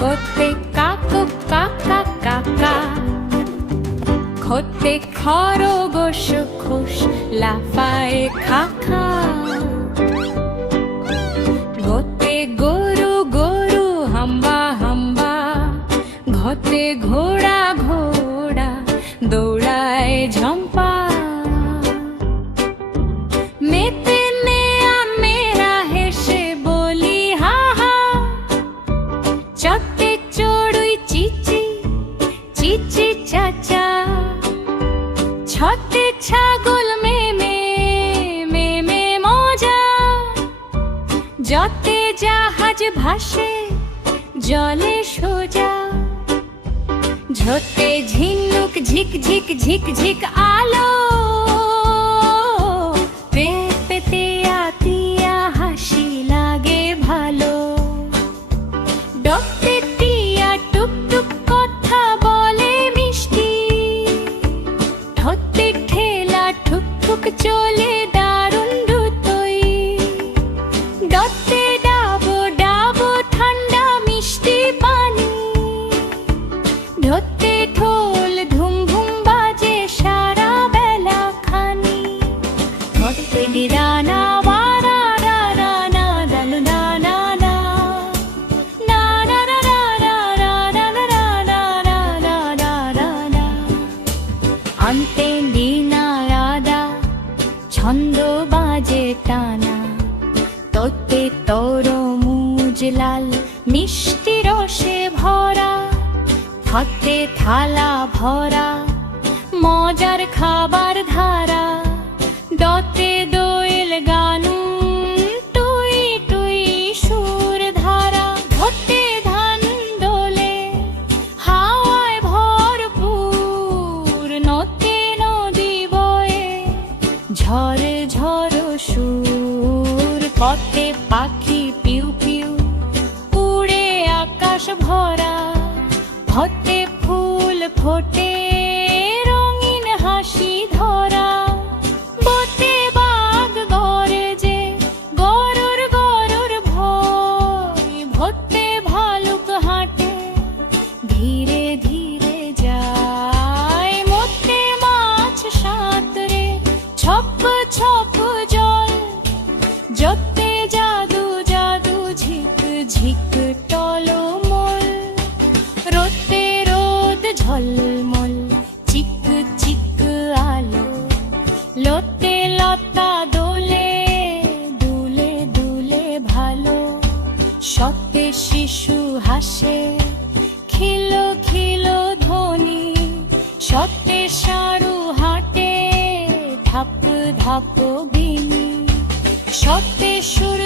করতে কাকুক কাকা কাকা, খতে খরগোশ খুশ লাফায় খাখা, গতে গরু গরু হাম্বা হাম্বা, ঘতে ঘোড়া ঘোড়া দৌড়ায় ঝম্পা, মেতে নেয়া মেরা হেসে বলি হা হা, চটে চড়ুই চিচি চিচি চাচা, ছতে ছাগল মেমে মেমে মজা, যতে জাহাজ ভাসে জলে সোজা, ঝোতে ঝিনুক ঝিক ঝিক ঝিক ঝিক আলো, পেতে আতিয়া হাসি লাগে ভালো, ডকতে টিয়া টুক টুক কথা বলে মিষ্টি, ঠোঁটে ঠেলা ঠুক ঠুক চলে দারুণ দ্রুতই, ডতে ডাবো ডাবো ঠান্ডা মিষ্টি পানি, ঢোতে ঢোল ধুম ধুম বাজে সারা বেলা খানি, ঠোঁটে ডিরানা বারা রা রা না দালু না না না, না না না না না না না না না না না না না, আন্তে দিনা রাদা ছন্দ বাজে টানা, তোতে তরমুজ লাল মিষ্টি রসে ভরা, হাতে থালা ভরা মজার খাবার ধারা, দতে দোয়েল গানু টুই টুই সুর ধারা, ধতে ধান দোলে হাওয়ায় ভরপুর, নতে নদী বয়ে ঝড় ঝড় সুর, পথে পাখি পিউ পিউ উড়ে আকাশ ভরা, হতে ফুল ফোটে রঙিন হাসি ধরা, বতে বাঘ গর্জে গরুর গরুর ভয়, ভতে ভালুক হাঁটে ধীরে ধীরে যায়, মতে মাছ সাঁতরে ছপ ছপ জল, যতে জাদু জাদু ঝিক ঝিক টলমল, রোদে রোদ ঝলমল চিক চিক আলো, লতে লতা দোলে দুলে দুলে ভালো, সতে শিশু হাসে খিলো খিলো ধ্বনি, সতে সারু হাঁটে ধাপ ধাপ বিনি, সতে সুর